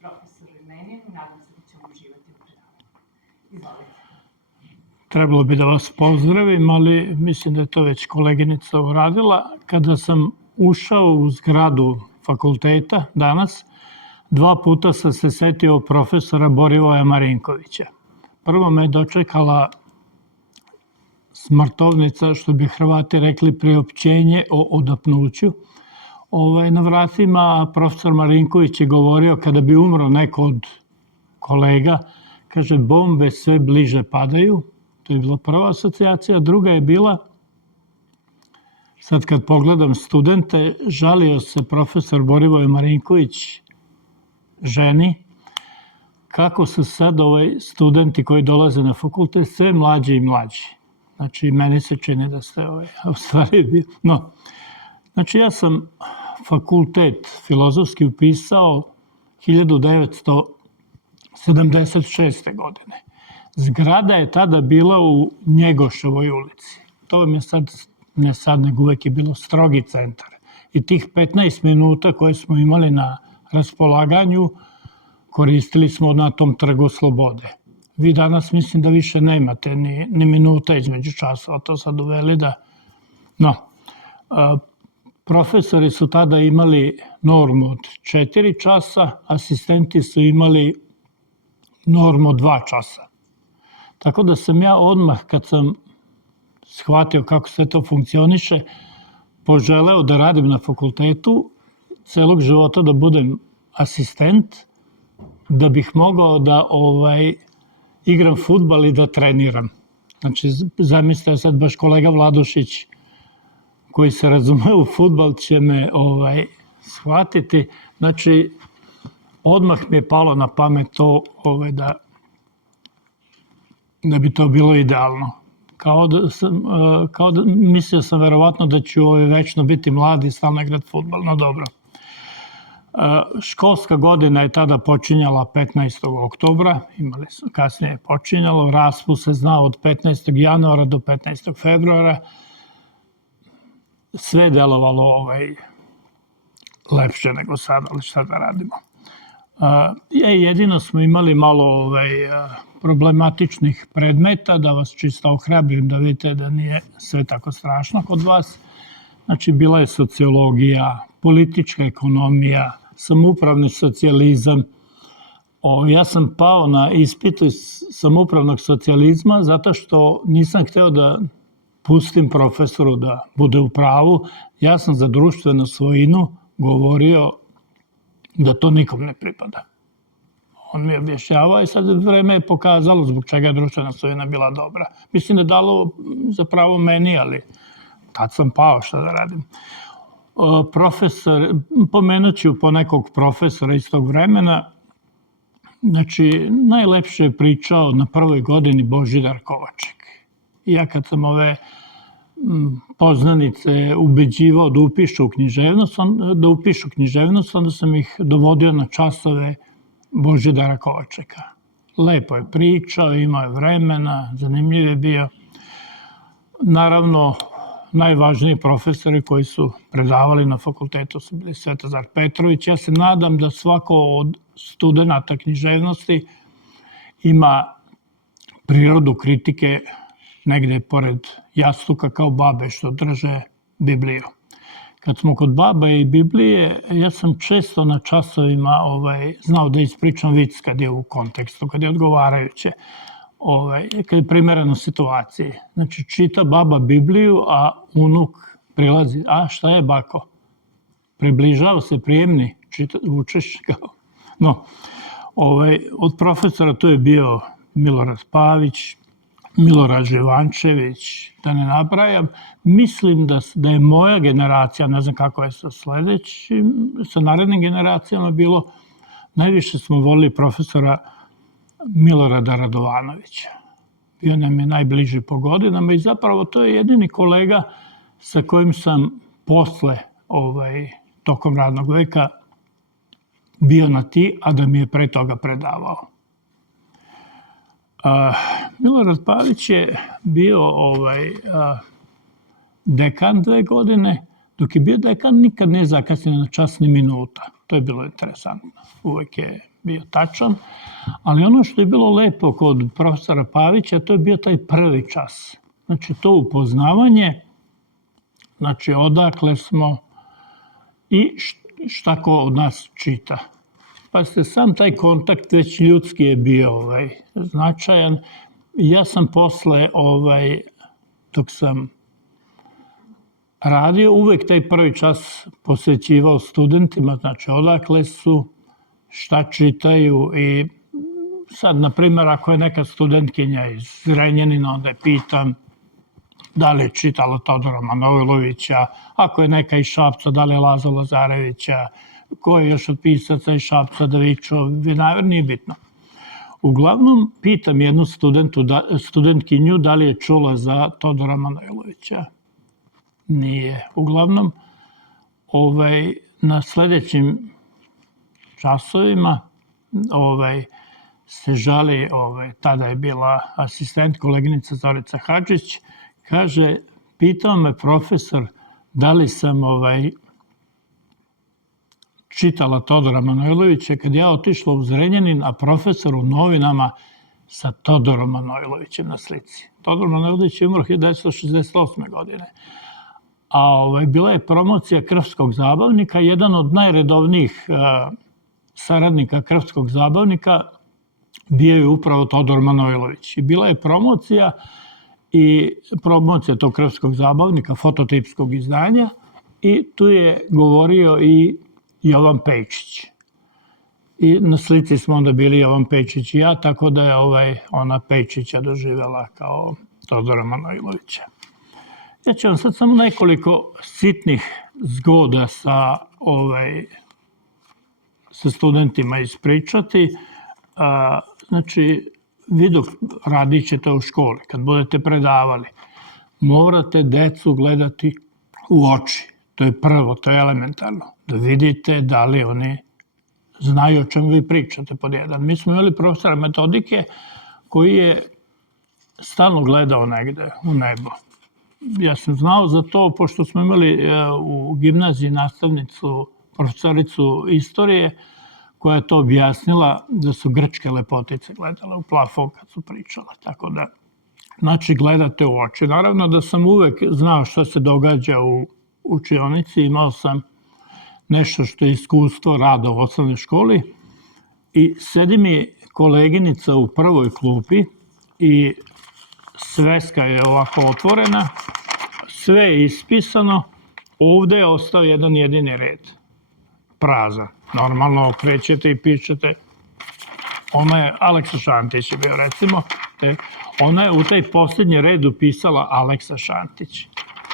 profesoru Imeninu. Nadam se da ćemo uživati u predavanju. Izvolite. Trebalo bi da vas pozdravim, ali mislim da je to već koleginica uradila. Kada sam ušao u zgradu fakulteta danas, 2 puta sam se setio profesora Borivoja Marinkovića. Prvo me je dočekala smrtovnica, što bi Hrvati rekli, priopćenje o odapnuću. Na vratima profesor Marinković je govorio kada bi umro neko od kolega, kaže, bombe sve bliže padaju. To je bila prva asocijacija. Druga je bila, sad kad pogledam studente, žalio se profesor Borivoj Marinković ženi, kako su sad studenti koji dolaze na fakultet sve mlađi i mlađi. Znači, meni se čini da ste u stvari bio. No, znači, ja sam fakultet filozofski upisao 1976. godine. Zgrada je tada bila u Njegoševoj ulici. To vam je sad, ne sad, nego uvek je bilo strogi centar. I tih 15 minuta koje smo imali na raspolaganju koristili smo na tom Trgu Slobode. Vi danas mislim da više nemate ni minuta između časova, to sad uveli da... No, profesori su tada imali normu od 4 časa, asistenti su imali normu od 2 časa. Tako da sam ja odmah, kad sam shvatio kako sve to funkcioniše, poželeo da radim na fakultetu, celog života da budem asistent, da bih mogao da igram fudbal i da treniram. Znači, zamislite sad baš kolega Vladušić, koji se razume u fudbal, će me shvatiti. Znači, odmah mi je palo na pamet to da bi to bilo idealno. Mislio sam verovatno da ću večno biti mlad i stalno igrati fudbal, no dobro. Školska godina je tada počinjala 15. oktobra, kasnije je počinjalo, raspust se znao od 15. januara do 15. februara. Sve je delovalo lepše nego sada, ali šta da radimo. Jedino smo imali malo problematičnih predmeta, da vas čisto ohrabrim da vidite da nije sve tako strašno kod vas. Znači, bila je sociologija, politička ekonomija, samoupravni socijalizam. Ja sam pao na ispitu iz samoupravnog socijalizma zato što nisam hteo da pustim profesoru da bude u pravu. Ja sam za društvenu svojinu govorio da to nikom ne pripada. On mi je objašnjavao i sad vreme je pokazalo zbog čega je društvena svojina bila dobra. Mislim da je dalo za pravo meni, ali tad sam pao, šta da radim. Pomenut ću po nekog profesora iz tog vremena. Znači, najlepše je pričao na prvoj godini Božidar Kovaček. I ja kad sam ove poznanice ubeđivao da upišu književnost, onda sam ih dovodio na časove Božidara Kovačeka. Lepo je pričao, imao je vremena, zanimljiv je bio. Naravno, najvažniji profesori koji su predavali na fakultetu su bili Svetozar Petrović. Ja se nadam da svako od studenata književnosti ima prirodu kritike negde pored jastuka kao babe što drže Bibliju. Kad smo kod babe i Biblije, ja sam često na časovima znao da ispričam vic kad je u kontekstu, kad je odgovarajuće, kad je primereno situaciji. Znači, čita baba Bibliju, a unuk prilazi. A, šta je bako? Približava se prijemni, učeš kao. No, od profesora tu je bio Milorad Pavić, Milorad Živančević, da ne nabrajam. Mislim da je moja generacija, ne znam kako je sa narednim generacijama bilo, najviše smo volili profesora Milorada Radovanovića. Bio nam je najbliži po godinama i zapravo to je jedini kolega sa kojim sam posle, tokom radnog veka, bio na ti, a da mi je pre toga predavao. Milorad Pavić je bio dekan 2 godine. Dok je bio dekan, nikad ne zakasnio na čas ni minuta. To je bilo interesantno. Uvek je bio tačan. Ali ono što je bilo lepo kod profesora Pavića, to je bio taj prvi čas. Znači, to upoznavanje, znači, odakle smo i šta ko od nas čita. Pa sam taj kontakt već ljudski je bio značajan. Ja sam posle, dok sam radio, uvek taj prvi čas posvećivao studentima, znači odakle su, šta čitaju i sad, na primjer, ako je neka studentkinja iz Zrenjanina, onda je pitam da li je čitala Todora Manojlovića, ako je neka iz Šapca, da li je Laza Lazarevića, ko je još od pisaca iz Šapca, Davičov, nije bitno. Uglavnom, pitam jednu studentkinju da li je čula za Todora Manojlovića. Nije. Uglavnom, na sledećim časovima se žali, tada je bila asistent koleginica Zorica Hadžić, kaže, pitao me profesor da li sam čitala Todora Manojlovića kad ja otišla u Zrenjanin, a profesor u novinama sa Todorom Manojlovićem na slici. Todor Manojlović je umro 1968. godine. A bila je promocija Krfskog zabavnika, jedan od najredovnijih saradnika Krfskog zabavnika bio je upravo Todor Manojlović. I bila je promocija tog Krfskog zabavnika, fototipskog izdanja, i tu je govorio i Jovan Pejčić. I na slici smo onda bili Jovan Pejčić i ja, tako da je ona Pejčića doživjela kao Todora Manojlovića. Ja ću vam sad samo nekoliko sitnih zgoda sa studentima ispričati. Znači, vi dok radit ćete u školi, kad budete predavali, morate decu gledati u oči. To je prvo, to je elementarno. Da vidite da li oni znaju o čemu vi pričate pod jedan. Mi smo imali profesora metodike koji je stalno gledao negde u nebo. Ja sam znao za to, pošto smo imali u gimnaziji nastavnicu, profesoricu istorije, koja je to objasnila da su grčke lepotice gledale u plafon kad su pričale. Tako da, znači, gledate u oči. Naravno da sam uvek znao što se događa u učionici, imao sam nešto što je iskustvo rada u osnovnoj školi i sedi mi koleginica u prvoj klupi i sveska je ovako otvorena, sve je ispisano, ovde je ostao jedan jedini red, prazan. Normalno okrećete i pišete, ona je, Aleksa Šantić je bio recimo, ona je u taj posljednji red upisala Aleksa Šantić.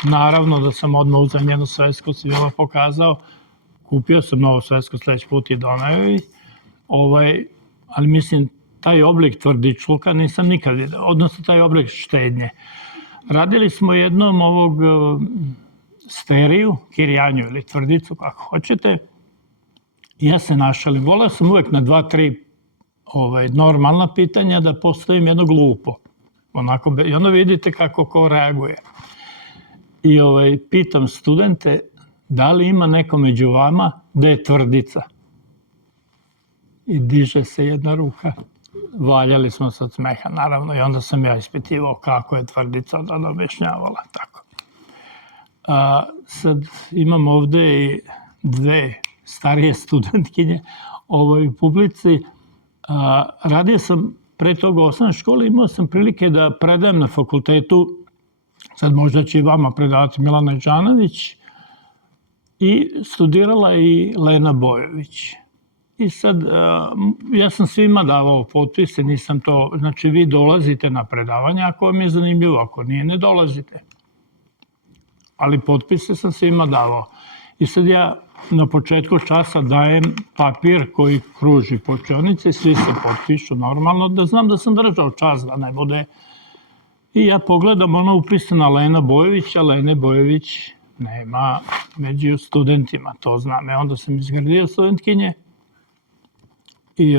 Naravno da sam odmah uzeo njenu svesku, svima pokazao, kupio sam novo svesko sledeći put i doneo, ali mislim, taj oblik tvrdičluka nisam nikad vidio, odnosno taj oblik štednje. Radili smo jednom ovog steriju, kirjanju ili tvrdicu, kako hoćete, i ja se našalim. Voleo sam uvek na 2-3 normalna pitanja da postavim jedno glupo. I onda vidite kako ko reaguje. I pitam studente da li ima neko među vama da je tvrdica. I diže se jedna ruka. Valjali smo se od smeha, naravno, i onda sam ja ispitivao kako je tvrdica, onda objašnjavala tako. Sad imam ovde i 2 starije studentkinje u publici. Radio sam pre toga u osnovnoj školi, imao sam prilike da predajem na fakultetu, sad možda će i vama predavati Milana Đanović, i studirala i Lena Bojović. I sad, ja sam svima davao potpise, nisam to, znači vi dolazite na predavanje ako vam je zanimljivo, ako nije, ne dolazite. Ali potpise sam svima davao. I sad ja na početku časa dajem papir koji kruži po učionici, svi se potpišu normalno, da znam da sam držao čas, da ne bude. I ja pogledam, ona upisana Lena Bojović, a Lene Bojović nema među studentima, to znam. Onda sam izgradio studentkinje i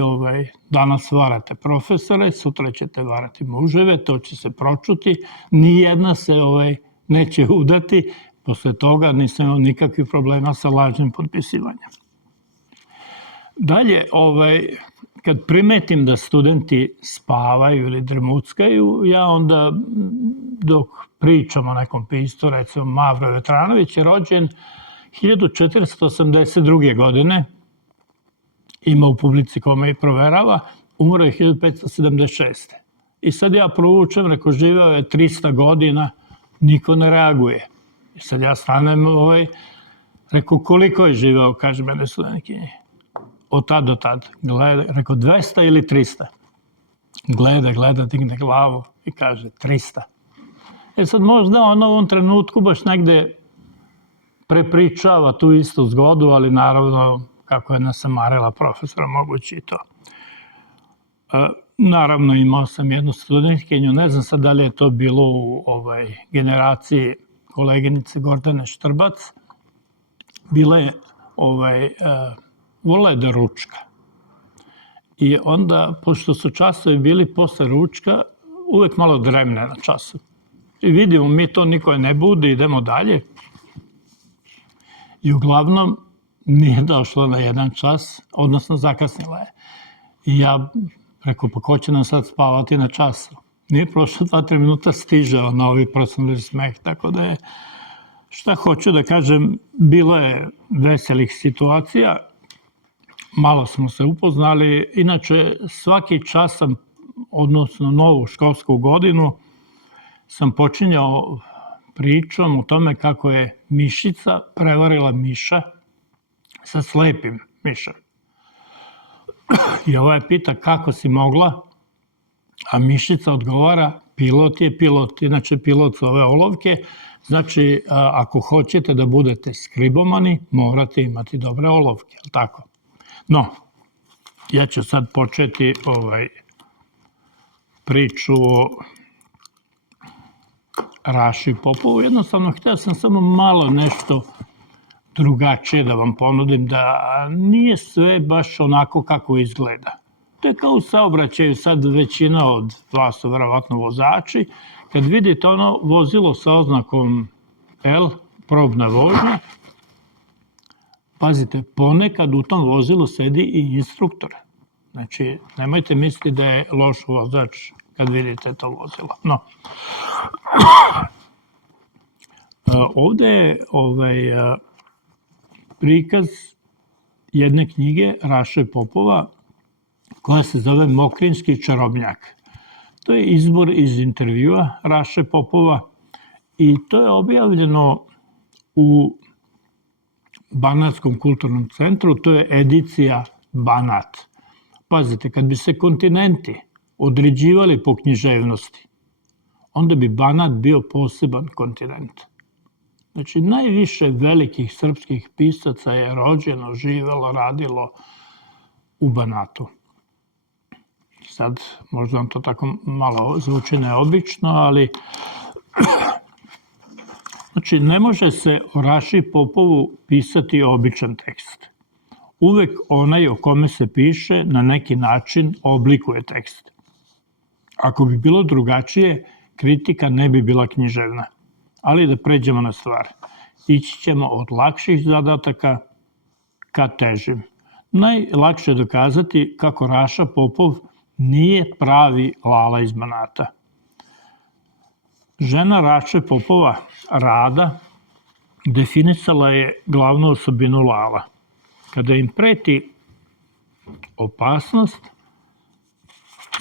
danas varate profesore, sutra ćete varati muževe, to će se pročuti, nijedna se neće udati, posle toga nisam imao nikakvih problema sa lažnim potpisivanjem. Dalje, kad primetim da studenti spavaju ili drmuckaju, ja onda dok pričam o nekom pistu, recimo Mavro Vetranović je rođen 1482. godine, ima u publici kome i proverava, umro je 1576. I sad ja proučam, reko, živeo je 300 godina, niko ne reaguje. I sad ja stanem, reko, koliko je živeo, kaže mene studentkinje. Od tad do tad. Gleda, reko, 200 ili 300? Gleda, digne glavu i kaže 300. Sad možda on u ovom trenutku baš negde prepričava tu istu zgodu, ali naravno kako je nasamarila profesora, moguće i to. Naravno imao sam jednu studentkinju, ne znam sad da li je to bilo u generaciji koleginice Gordane Štrbac, bila je volila je da ručka. I onda, pošto su časovi bili posle ručka, uvek malo dremne na času. I vidimo, mi to niko je ne budi, idemo dalje. I uglavnom nije došla na 1 čas, odnosno zakasnila je. I ja rekao, pa ko će nam sad spavati na času? Nije prošlo 2-3 minuta, stiže na ovi prosnuli smeh, tako da je, šta hoću da kažem, bilo je veselih situacija, malo smo se upoznali, inače svaki čas sam, odnosno novu školsku godinu, sam počinjao pričom o tome kako je mišica prevarila miša sa slepim mišem. I ovaj pita kako si mogla, a mišica odgovara pilot je pilot, inače pilot su ove olovke, znači ako hoćete da budete skribomani, morate imati dobre olovke, je li tako? No, ja ću sad početi priču o Raši Popovu. Jednostavno, htio sam samo malo nešto drugačije da vam ponudim, da nije sve baš onako kako izgleda. To je kao u saobraćaju, sad većina od vas su verovatno vozači. Kad vidite ono vozilo sa oznakom L, probna vožnja, pazite, ponekad u tom vozilu sedi i instruktor. Znači, nemojte misliti da je loš vozač kad vidite to vozilo. No, ovde je prikaz jedne knjige Raše Popova koja se zove Mokrinski čarobnjak. To je izbor iz intervjua Raše Popova i to je objavljeno u Banatskom kulturnom centru, to je edicija Banat. Pazite, kad bi se kontinenti određivali po književnosti, onda bi Banat bio poseban kontinent. Znači, najviše velikih srpskih pisaca je rođeno, živelo, radilo u Banatu. Sad, možda vam to tako malo zvuči neobično, ali znači, ne može se o Raši Popovu pisati običan tekst. Uvek onaj o kome se piše na neki način oblikuje tekst. Ako bi bilo drugačije, kritika ne bi bila književna. Ali da pređemo na stvar. Ići ćemo od lakših zadataka ka težim. Najlakše je dokazati kako Raša Popov nije pravi Lala iz Banata. Žena Raše Popova, Rada, definisala je glavnu osobinu Lala. Kada im preti opasnost,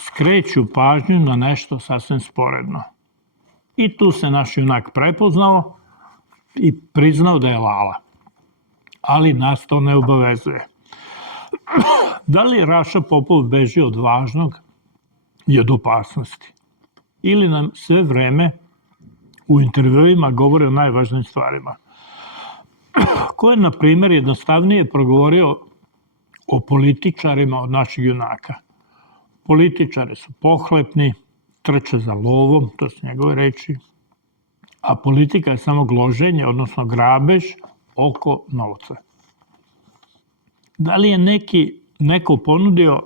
skreću pažnju na nešto sasvim sporedno. I tu se naš junak prepoznao i priznao da je Lala. Ali nas to ne obavezuje. Da li Raša Popov beži od važnog i od opasnosti? Ili nam sve vreme u intervjuima govore o najvažnijim stvarima? Ko je, na primjer, jednostavnije progovorio o političarima od naših junaka? Političari su pohlepni, trče za lovom, to su njegove reči, a politika je samo gloženje, odnosno grabež oko novca. Da li je neko ponudio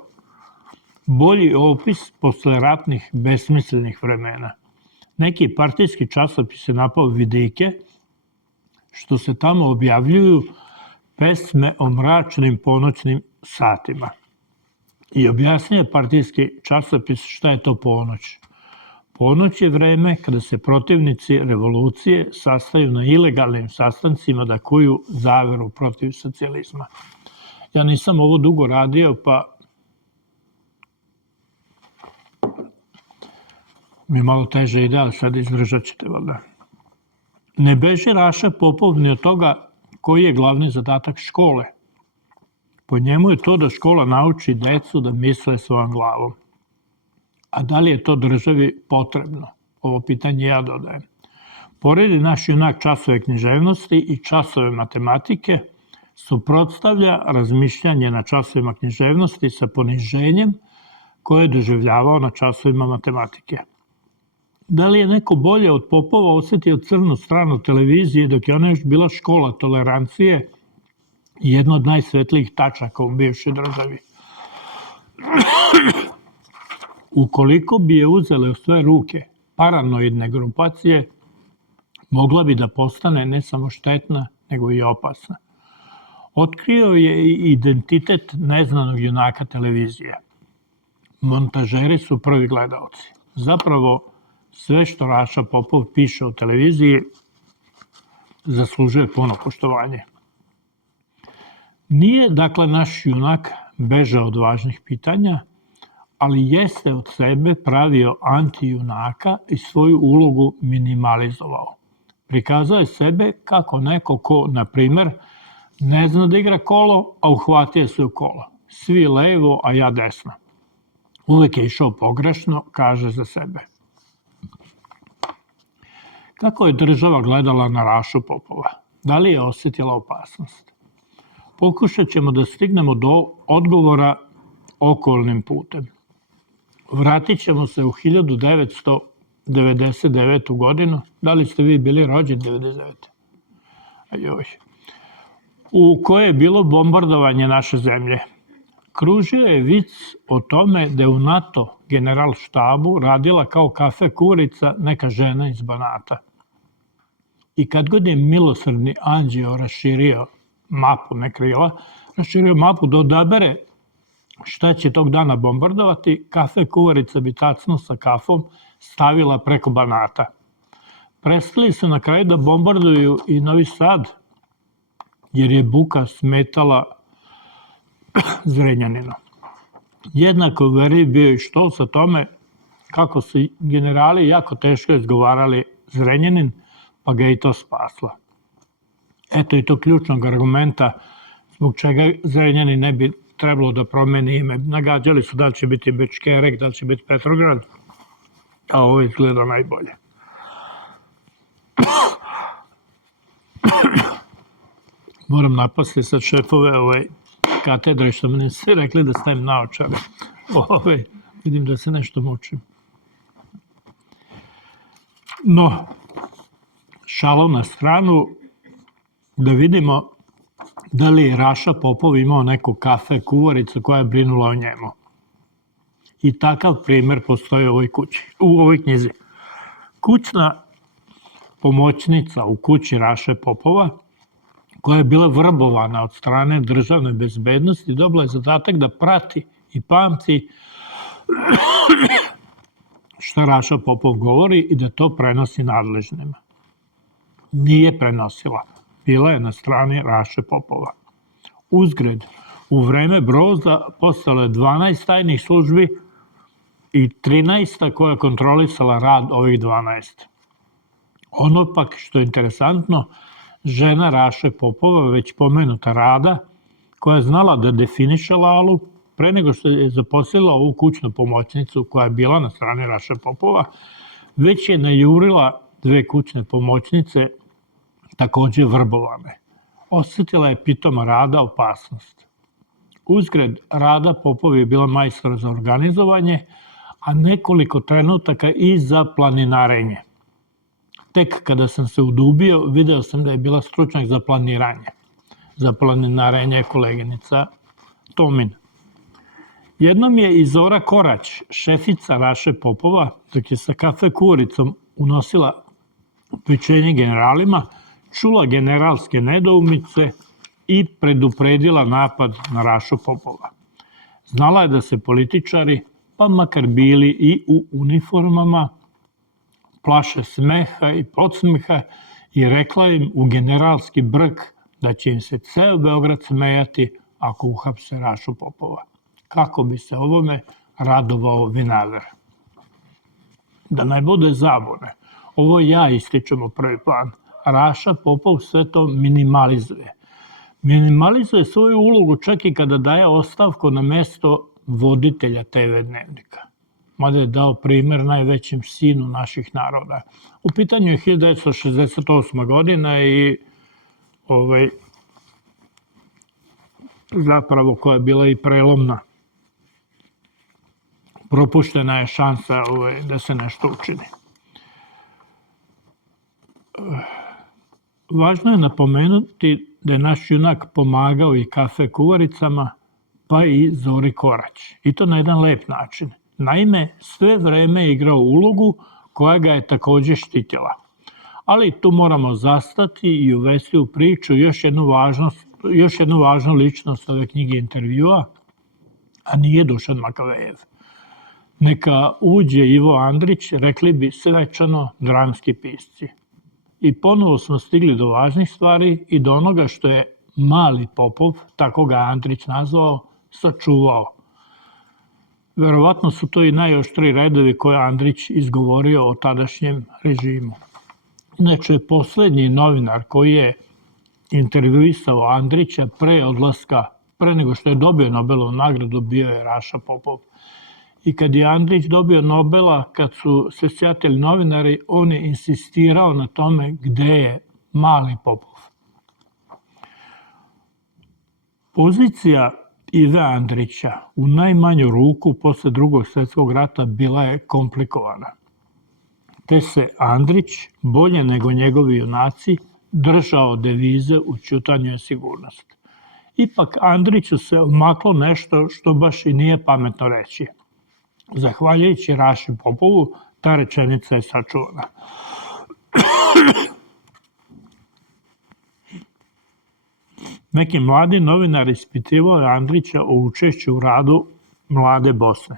bolji opis posle ratnih besmislenih vremena? Neki partijski časopis je napao vidike što se tamo objavljuju pesme o mračnim ponoćnim satima. I objasnio partijski časopis šta je to ponoć. Ponoć je vreme kada se protivnici revolucije sastaju na ilegalnim sastancima da kuju zaveru protiv socijalizma. Ja nisam ovo dugo radio, pa mi malo teže ide, ali sad izdržat ćete valjda. Ne beži Raša Popov ni od toga koji je glavni zadatak škole. Po njemu je to da škola nauči decu da misle svojom glavom. A da li je to državi potrebno? Ovo pitanje ja dodajem. Poredi naš junak časove književnosti i časove matematike, suprotstavlja razmišljanje na časovima književnosti sa poniženjem koje je doživljavao na časovima matematike. Da li je neko bolje od Popova osetio crnu stranu televizije dok je ona još bila škola tolerancije i jedna od najsvetlijih tačaka u bivšoj državi? Ukoliko bi je uzele u svoje ruke paranoidne grupacije, mogla bi da postane ne samo štetna, nego i opasna. Otkrio je i identitet neznanog junaka televizije. Montažeri su prvi gledaoci. Zapravo, sve što Raša Popov piše o televiziji zaslužuje puno poštovanje. Nije, dakle, naš junak bežao od važnih pitanja, ali jeste od sebe pravio antijunaka i svoju ulogu minimalizovao. Prikazao je sebe kako neko ko, na primer, ne zna da igra kolo, a uhvatio se u kolo. Svi levo, a ja desno. Uvek je išao pogrešno, kaže za sebe. Kako je država gledala na Rašu Popova? Da li je osjetila opasnost? Pokušat ćemo da stignemo do odgovora okolnim putem. Vratit ćemo se u 1999. godinu. Da li ste vi bili rođeni 1999? Ajoj. U kojoj je bilo bombardovanje naše zemlje. Kružio je vic o tome da je u NATO general štabu radila kao kafe kuvarica neka žena iz Banata. I kad god je milosrdni anđeo raširio mapu, ne krila, raširio mapu da odabere šta će tog dana bombardovati, kafe kuvarica bi tacnu sa kafom stavila preko Banata. Prestali su na kraju da bombarduju i Novi Sad, jer je buka smetala Zrenjaninu. Jednako uveriv bio i što sa tome kako su generali jako teško izgovarali Zrenjanin, pa ga i to spasla. Eto i to ključnog argumenta zbog čega Zrenjanin ne bi trebalo da promeni ime. Nagađali su da li će biti Bečkerek, da li će biti Petrograd, a ovo izgleda najbolje. Moram napasti sad šefove katedre što mi svi rekli da stavim naočare. Vidim da se nešto mučim. No, šalom na stranu, da vidimo da li je Raša Popov imao neku kafe kuvaricu koja je brinula o njemu. I takav primer postoji u ovoj knjizi. Kućna pomoćnica u kući Raše Popova, koja je bila vrbovana od strane državne bezbednosti, dobila je zadatak da prati i pamti šta Raša Popov govori i da to prenosi nadležnima. Nije prenosila. Bila je na strani Raše Popova. Uzgred, u vreme Broza postalo je 12 tajnih službi i 13 koja je kontrolisala rad ovih 12. Ono pak što je interesantno, žena Raše Popova, već pomenuta Rada, koja je znala da definiše Lalu, pre nego što je zaposlila ovu kućnu pomoćnicu koja je bila na strani Raše Popova, već je najurila dve kućne pomoćnice, takođe vrbovane. Osjetila je pitoma Rada opasnost. Uzgred, Rada Popov je bila majstor za organizovanje, a nekoliko trenutaka i za planinarenje. Tek kada sam se udubio, video sam da je bila stručnjak za planiranje. Za planinarenje je koleginica Tomin. Jednom je i Zora Korać, šefica Raše Popova, dok je sa kafe kuvaricom unosila pečenje generalima, čula generalske nedoumice i predupredila napad na Rašu Popova. Znala je da se političari, pa makar bili i u uniformama, plaše smeha i podsmeha i rekla im u generalski brk da će im se ceo Beograd smejati ako uhapse Rašu Popova. Kako bi se ovome radovao vinaver. Da ne bude zabune, ovo ja ističem u prvi plan. Raša Popov sve to minimalizuje. Minimalizuje svoju ulogu čak i kada daje ostavku na mesto voditelja TV dnevnika. Mada je dao primer najvećem sinu naših naroda. U pitanju je 1968. godina i zapravo koja je bila i prelomna. Propuštena je šansa da se nešto učini. Važno je napomenuti da je naš junak pomagao i kafe kuvaricama, pa i Zori Korać. I to na jedan lep način. Naime, sve vreme je igrao ulogu koja ga je takođe štitila. Ali tu moramo zastati i uvesti u priču još jednu važnu ličnost ove knjige intervjua, a nije Dušan Makavejev. Neka uđe Ivo Andrić, rekli bi svečano dramski pisci. I ponovo smo stigli do važnih stvari i do onoga što je mali Popov, tako ga Andrić nazvao, sačuvao. Verovatno su to i najoštriji redovi koje Andrić izgovorio o tadašnjem režimu. Inače, poslednji novinar koji je intervjuisao Andrića pre odlaska, pre nego što je dobio Nobelovu nagradu, bio je Raša Popov. I kad je Andrić dobio Nobela, kad su se sjatili novinari, on je insistirao na tome gde je mali Popov. Pozicija Ive Andrića u najmanju ruku posle Drugog svjetskog rata bila je komplikovana. Te se Andrić, bolje nego njegovi junaci, držao devize u ćutanju je sigurnost. Ipak Andriću se omaklo nešto što baš i nije pametno reći. Zahvaljujući Raši Popovu, ta rečenica je sačuvana. Neki mladi novinar ispitivao je Andrića o učešću u radu Mlade Bosne.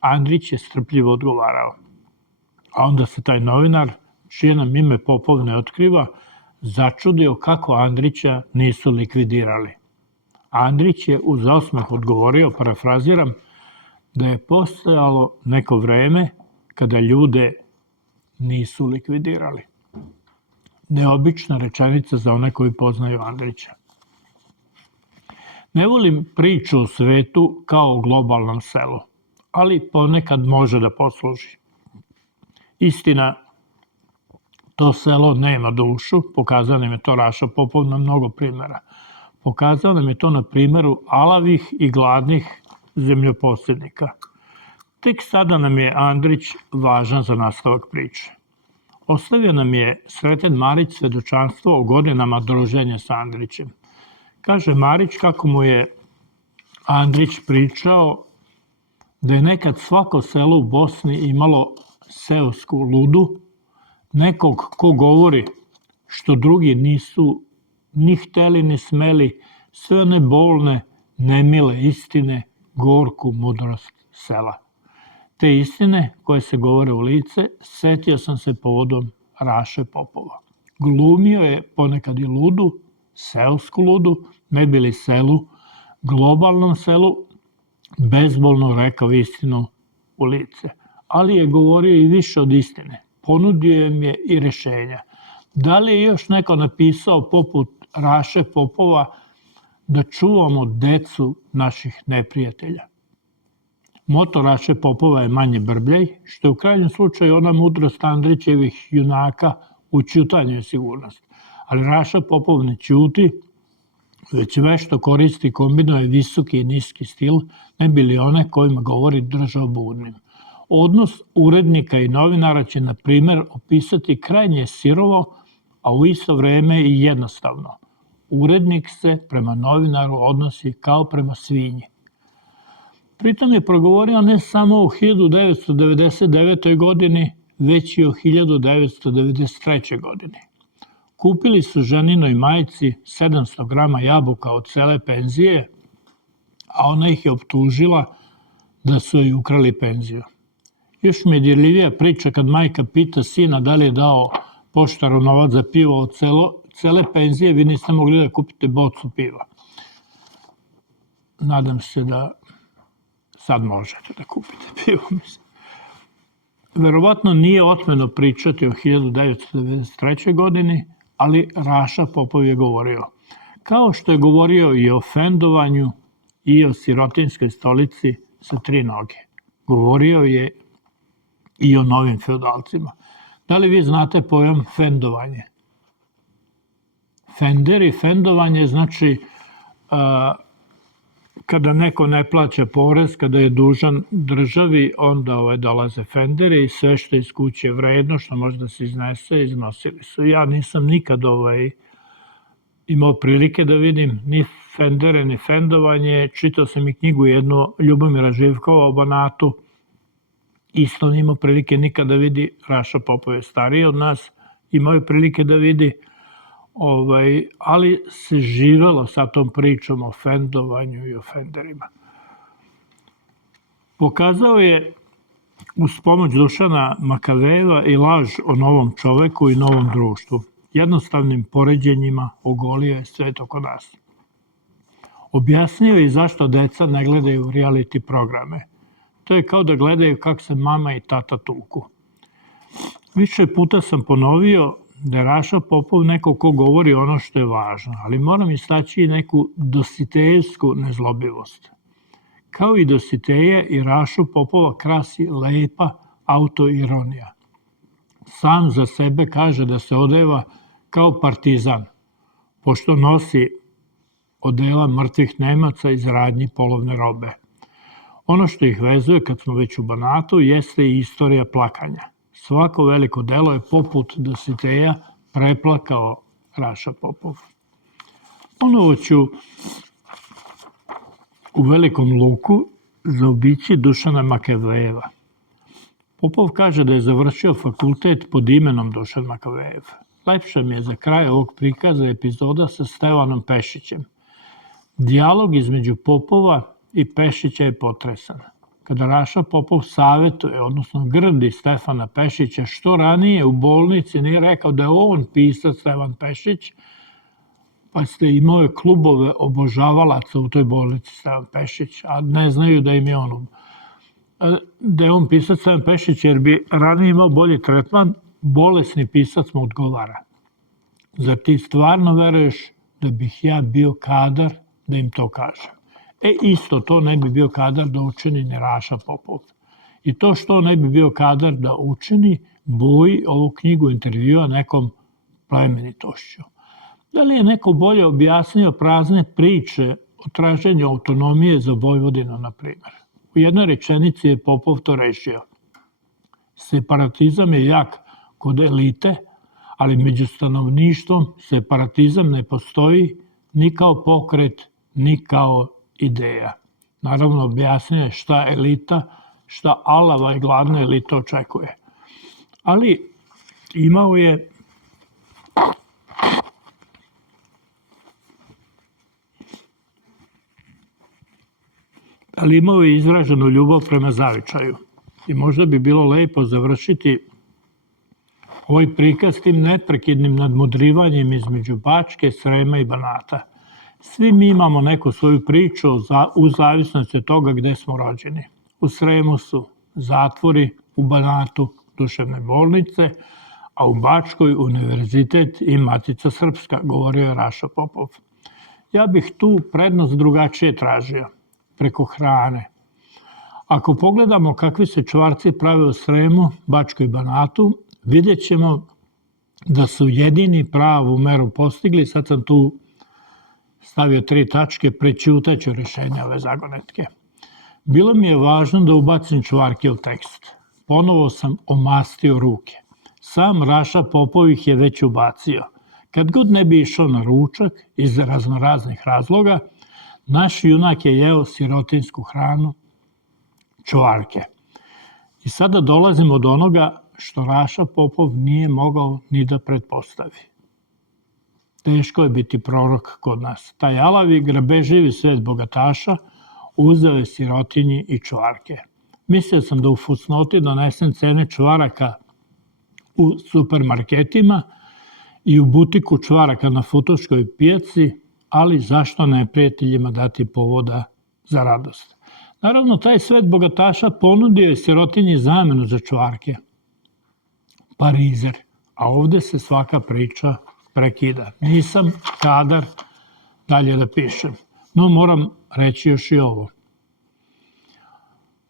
Andrić je strpljivo odgovarao. A onda se taj novinar, čije nam ime Popov ne otkriva, začudio kako Andrića nisu likvidirali. Andrić je uz osmeh odgovorio, parafraziram, da je postojalo neko vreme kada ljude nisu likvidirali. Neobična rečenica za one koji poznaju Andrića. Ne volim priču o svetu kao o globalnom selu, ali ponekad može da posluži. Istina, to selo nema dušu, pokazao nam je to Raša Popov na mnogo primjera. Pokazao nam je to na primjeru alavih i gladnih zemljoposjednika. Tek sada nam je Andrić važan za nastavak priče. Ostavio nam je Sreten Marić svedočanstvo o godinama druženja sa Andrićem. Kaže Marić kako mu je Andrić pričao da je nekad svako selo u Bosni imalo seosku ludu, nekog ko govori što drugi nisu ni hteli ni smeli, sve one bolne, nemile istine, gorku mudrost sela. Te istine koje se govore u lice, setio sam se povodom Raše Popova. Glumio je ponekad i ludu, seosku ludu, ne bili selu, globalnom selu, bezbolno rekao istinu u lice. Ali je govorio i više od istine. Ponudio im je i rešenja. Da li je još neko napisao poput Raše Popova da čuvamo decu naših neprijatelja? Moto Raše Popova je manje brbljaj, što je u krajnjem slučaju ona mudrost Andrićevih junaka u ćutanju je sigurnost. Ali Raša Popov ne ćuti, već vešto koristi i kombinuje visoki i niski stil, ne bi li one kojima govori držao budnim. Odnos urednika i novinara će, na primer, opisati krajnje sirovo, a u isto vreme i jednostavno. Urednik se prema novinaru odnosi kao prema svinji. Pritom je progovorio ne samo u 1999. godini, već i o 1993. godini. Kupili su ženinoj majci 700 grama jabuka od cele penzije, a ona ih je optužila da su joj ukrali penziju. Još mi je dirljivija priča kad majka pita sina da li je dao poštaru novac za pivo od cele penzije, vi niste mogli da kupite bocu piva. Nadam se da sad možete da kupite pivo, mislim. Verovatno nije otmeno pričati o 1993. godini, ali Raša Popov je govorio. Kao što je govorio i o fendovanju i o sirotinskoj stolici sa 3 noge. Govorio je i o novim feudalcima. Da li vi znate pojam fendovanje? Fender i fendovanje znači kada neko ne plaća porez, kada je dužan državi, onda dolaze fenderi i sve što iz kuće je vredno, što može da se iznese, iznosili su. Ja nisam nikad imao prilike da vidim ni fendere, ni fendovanje. Čitao sam i knjigu jednu Ljubomira Živkova o Banatu. Isto nije imao prilike nikad da vidi. Raša Popov je stariji od nas, imao je prilike da vidi, ali se živelo sa tom pričom o fendovanju i o fenderima. Pokazao je uz pomoć Dušana Makavejeva i laž o novom čoveku i novom društvu. Jednostavnim poređenjima ogolio je svet oko nas. Objasnio je i zašto deca ne gledaju reality programe. To je kao da gledaju kako se mama i tata tuku. Više puta sam ponovio da je Raša Popov neko ko govori ono što je važno, ali moram istaći i neku dositejevsku nezlobivost. Kao i Dositeje, i Rašu Popova krasi lepa autoironija. Sam za sebe kaže da se odeva kao partizan, pošto nosi odela mrtvih Nemaca iz radnji polovne robe. Ono što ih vezuje, kad smo već u Banatu, jeste i istorija plakanja. Svako veliko delo je poput Dositeja preplakao Raša Popov. Ponovo ću u Velikom Luku zaobići Dušana Makavejeva. Popov kaže da je završio fakultet pod imenom Dušan Makavejev. Lepše mi je za kraj ovog prikaza epizoda sa Stevanom Pešićem. Dijalog između Popova i Pešića je potresan. Kada Raša Popov savetuje, odnosno grdi Stefana Pešića, što ranije u bolnici nije rekao da je on pisac Stevan Pešić, pa ste imao je klubove obožavalaca u toj bolnici Stevan Pešić, a ne znaju da im je da je on pisac Stevan Pešić, jer bi ranije imao bolji tretman, bolesni pisac mu odgovara. Zar ti stvarno veruješ da bih ja bio kadar da im to kažem? Isto to ne bi bio kadar da učini ni Raša Popov. I to što ne bi bio kadar da učini, boji ovu knjigu intervjua nekom plemenitošću. Da li je neko bolje objasnio prazne priče o traženju autonomije za Vojvodinu, na primjer? U jednoj rečenici je Popov to rešio. Separatizam je jak kod elite, ali među stanovništvom separatizam ne postoji ni kao pokret, ni kao ideja. Naravno, objasnio je šta elita, šta alava i gladna elita očekuje. Ali imao je izraženu ljubav prema zavičaju. I možda bi bilo lepo završiti ovaj prikaz tim neprekidnim nadmudrivanjem između Bačke, Srema i Banata. Svi mi imamo neku svoju priču u zavisnosti od toga gde smo rođeni. U Sremu su zatvori, u Banatu duševne bolnice, a u Bačkoj univerzitet i Matica Srpska, govorio je Raša Popov. Ja bih tu prednost drugačije tražio, preko hrane. Ako pogledamo kakvi se čvarci prave u Sremu, Bačkoj i Banatu, vidjet ćemo da su jedini pravu meru postigli. Sad sam tu stavio 3 tačke, prećutaću rešenja ove zagonetke. Bilo mi je važno da ubacim čvarke u tekst. Ponovo sam omastio ruke. Sam Raša Popov ih je već ubacio. Kad god ne bi išao na ručak, iz raznoraznih razloga, naš junak je jeo sirotinsku hranu, čvarke. I sada dolazimo do onoga što Raša Popov nije mogao ni da pretpostavi. teško je biti prorok kod nas. Taj alavi, grabeživi svet bogataša uzeo je sirotinji i čvarke. Mislio sam da u fusnoti donesem cene čvaraka u supermarketima i u butiku čvaraka na Futoškoj pijaci, ali zašto ne prijateljima dati povoda za radost? Naravno, taj svet bogataša ponudio je sirotinji zamenu za čvarke. Parizer. A ovde se svaka priča prekida. Nisam kadar dalje da pišem. No, moram reći još i ovo.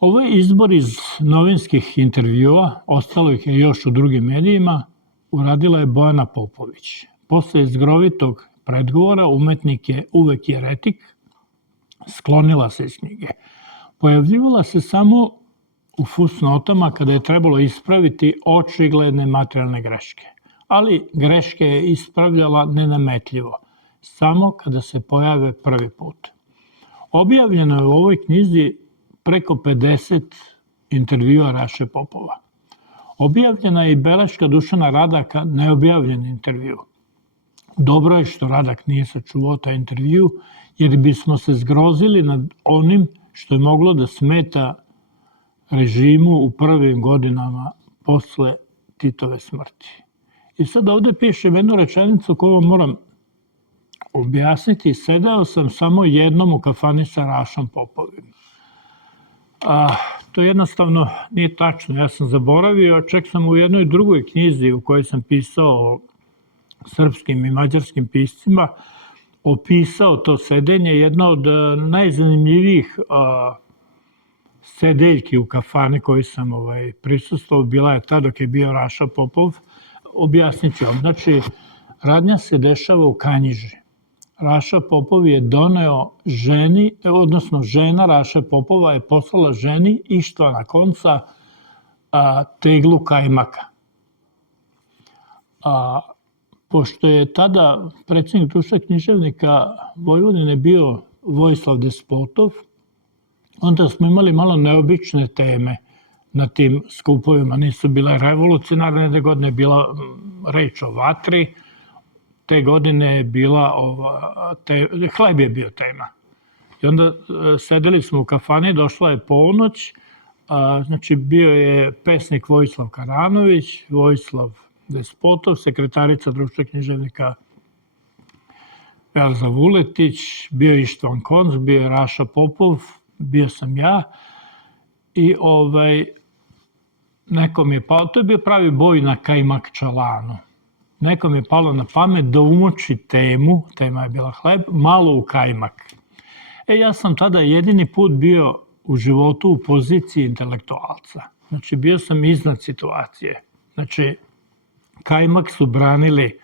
Ovo je izbor iz novinskih intervjua, ostalo ih je još u drugim medijima, uradila je Bojana Popović. Posle zgrovitog predgovora umetnik je uvek jeretik, sklonila se iz knjige. Pojavljivala se samo u fusnotama kada je trebalo ispraviti očigledne materijalne greške. Ali greške je ispravljala nenametljivo, samo kada se pojave prvi put. Objavljeno je u ovoj knjizi preko 50 intervjua Raše Popova. Objavljena je i beleška Dušana Radaka, neobjavljen intervju. Dobro je što Radak nije sačuvao taj intervju, jer bismo se zgrozili nad onim što je moglo da smeta režimu u prvim godinama posle Titove smrti. I sad ovde pišem jednu rečenicu koju moram objasniti. Sedeo sam samo jednom u kafani sa Rašom Popovim. To jednostavno nije tačno. Ja sam zaboravio, čak sam u jednoj drugoj knjizi u kojoj sam pisao o srpskim i mađarskim piscima opisao to sedenje. Jedna od najzanimljivijih sedeljki u kafani koji sam prisustvovao bila je ta dok je bio Raša Popov. Objasnit ću vam. Znači, radnja se dešava u Kanjiži. Raša Popov je doneo ženi, odnosno žena Raše Popova je poslala ženi Ištvana Konca teglu kajmaka. Pošto je tada predsjednik Društva književnika Vojvodine bio Vojislav Despotov, onda smo imali malo neobične teme na tim skupovima. Nisu bile revolucionarne, te godine je bila reč o vatri, te godine je bila, hleb je bio tema. I onda sedeli smo u kafani, došla je ponoć, znači bio je pesnik Vojislav Karanović, Vojislav Despotov, sekretarica Društva književnika Elza Vuletić, bio je Ištvan Konc, bio je Raša Popov, bio sam ja i nekom je palo, to je bio pravi boj na kajmak čalanu. Nekom je palo na pamet da umoči temu, tema je bila hleb, malo u kajmak. Ja sam tada jedini put bio u životu u poziciji intelektualca. Znači, bio sam iznad situacije. Znači, kajmak su branili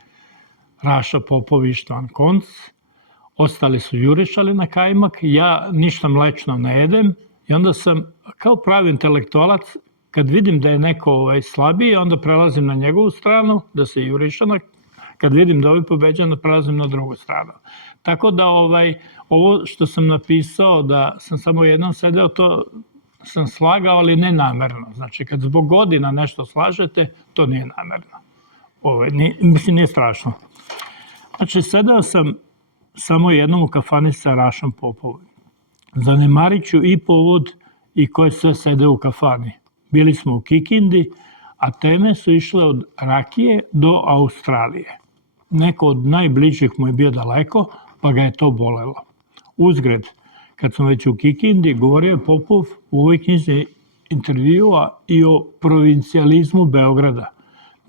Raša Popov i Ištvan Konc, ostali su jurišali na kajmak, ja ništa mlečno ne jedem i onda sam, kao pravi intelektualac, kad vidim da je neko slabiji, onda prelazim na njegovu stranu, da se juriša, kad vidim da ovaj pobeđa, onda prelazim na drugu stranu. Tako da ovo što sam napisao, da sam samo jednom sedeo, to sam slagao, ali ne namerno. Znači, kad zbog godina nešto slažete, to nije namerno. Mislim, nije strašno. Znači, sedeo sam samo jednom u kafani sa Rašom Popovom. Zanemarit ću i povod i ko je sve sede u kafani. Bili smo u Kikindi, a teme su išle od rakije do Australije. Neko od najbližih mu je bio daleko, pa ga je to bolelo. Uzgred, kad smo već u Kikindi, govorio je Popov u ovoj knjizi intervjua i o provincijalizmu Beograda.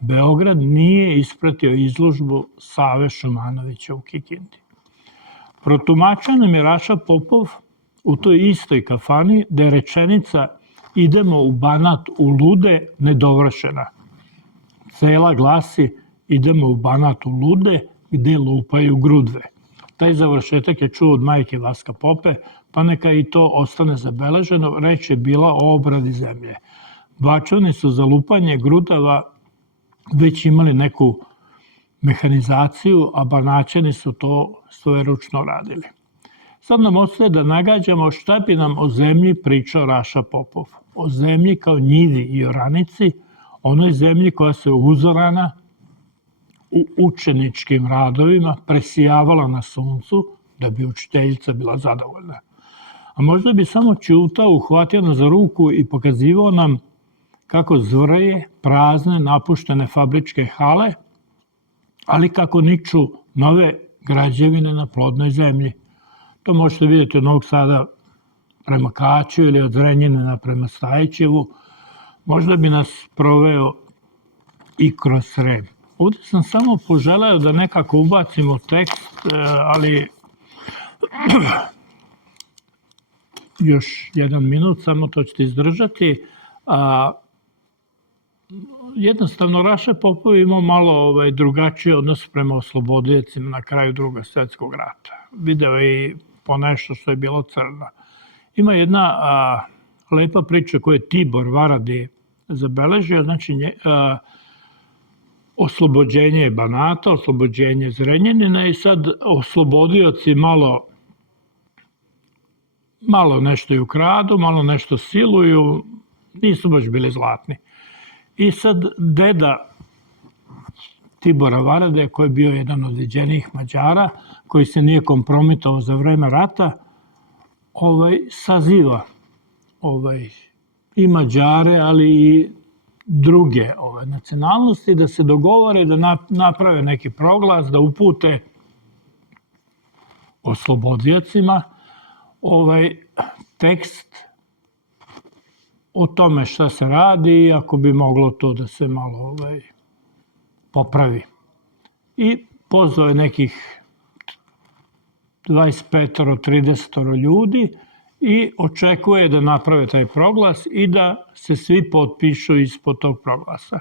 Beograd nije ispratio izložbu Save Šumanovića u Kikindi. Protumačio nam je Raša Popov u toj istoj kafani da je rečenica idemo u Banat u lude nedovršena. Cela glasi idemo u Banat u lude gde lupaju grudve. Taj završetak je čuo od majke Vaska Pope, pa neka i to ostane zabeleženo. Reč je bila o obradi zemlje. Bačani su za lupanje grudava već imali neku mehanizaciju, a Banaćani su to svojeručno radili. Sad nam ostaje da nagađamo šta bi nam o zemlji pričao Raša Popov. O zemlji kao njivi i oranici, onoj zemlji koja se uzorana u učeničkim radovima presijavala na suncu da bi učiteljica bila zadovoljna. A možda bi samo ćutao, uhvatio nas za ruku i pokazivao nam kako zvrje prazne, napuštene fabričke hale, ali kako niču nove građevine na plodnoj zemlji. To možete vidjeti od Novog Sada prema Kaću ili od Zrenjanina prema Stajićevu. Možda bi nas proveo i kroz Srem. Ovdje sam samo poželeo da nekako ubacimo tekst, ali još 1 minut, samo to ćete izdržati. Jednostavno, Raša Popov imao malo drugačiji odnos prema oslobodiocima na kraju Drugog svjetskog rata. Video je i po nešto što je bilo crno. Ima jedna lepa priča koju je Tibor Varadi zabeležio, znači oslobođenje Banata, oslobođenje Zrenjanina i sad oslobodioci malo nešto i ukradu, malo nešto siluju, nisu baš bili zlatni. I sad deda Tibora Varade, koji je bio jedan od viđenijih Mađara, koji se nije kompromitovao za vreme rata, saziva i Mađare, ali i druge nacionalnosti da se dogovore, da naprave neki proglas, da upute oslobodiocima tekst o tome šta se radi i ako bi moglo to da se malo popravi. I pozvao je nekih 25-30 ljudi i očekuje da naprave taj proglas i da se svi potpišu ispod tog proglasa.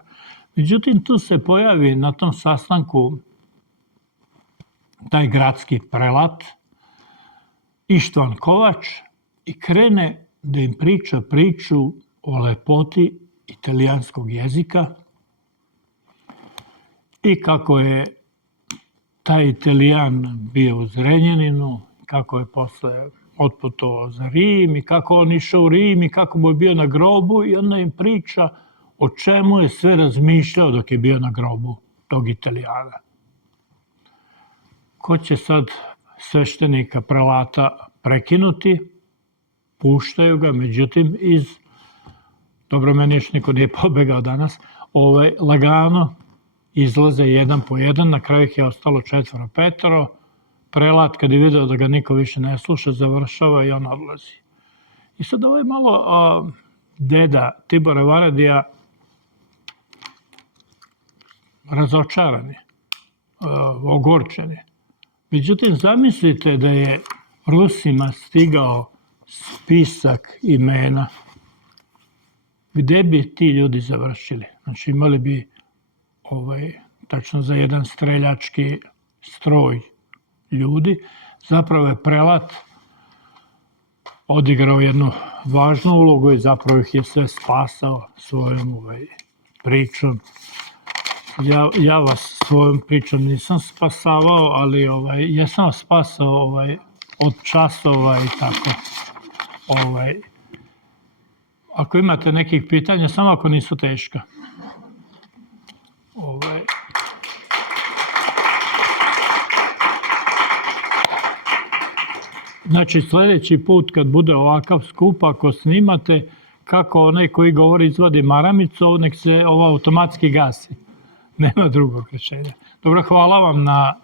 Međutim, tu se pojavi na tom sastanku taj gradski prelat Ištvan Kovač i krene da im priča priču o lepoti italijanskog jezika i kako je taj Italijan bio u Zrenjaninu, kako je posle otputovao za Rim i kako on išao u Rim i kako mu je bio na grobu i onda im priča o čemu je sve razmišljao dok je bio na grobu tog Italijana. Ko će sad sveštenika prelata prekinuti? Puštaju ga, međutim, dobro, meni još niko nije pobegao danas, lagano izlaze jedan po jedan, na kraju ih je ostalo 4-5. Prelat, kad je video da ga niko više ne sluša, završava i on odlazi. I sad malo deda Tibora Varadija razočaran je, ogorčen je. Međutim, zamislite da je Rusima stigao spisak imena, gde bi ti ljudi završili? Znači, imali bi tačno za jedan streljački stroj ljudi. Zapravo je prelat odigrao jednu važnu ulogu i zapravo ih je sve spasao svojom pričom. Ja vas svojom pričom nisam spasavao, ali jesam vas spasao od časova i tako. Ako imate nekih pitanja, samo ako nisu teška. Znači, sljedeći put kad bude ovakav skup, ako snimate kako onaj koji govori izvadi maramicu, nek se ovo automatski gasi. Nema drugog rješenja. Dobro, hvala vam na...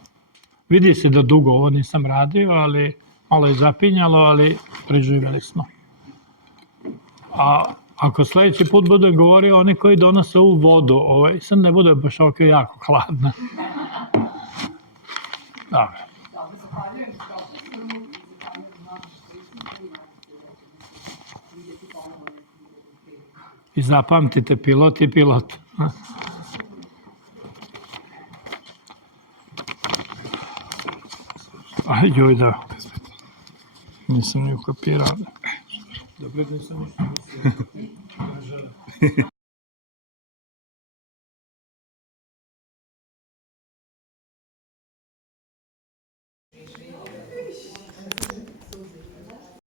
Vidi se da dugo ovo nisam radio, ali malo je zapinjalo, ali preživjeli smo. A ako sljedeći put budem govorio oni koji donose ovu vodu, sad ne bude baš ovako jako hladna. Dobro. I zapamtite, pilot i pilot. Joj, da. Nisam ni ukapirao. Dobro, da sam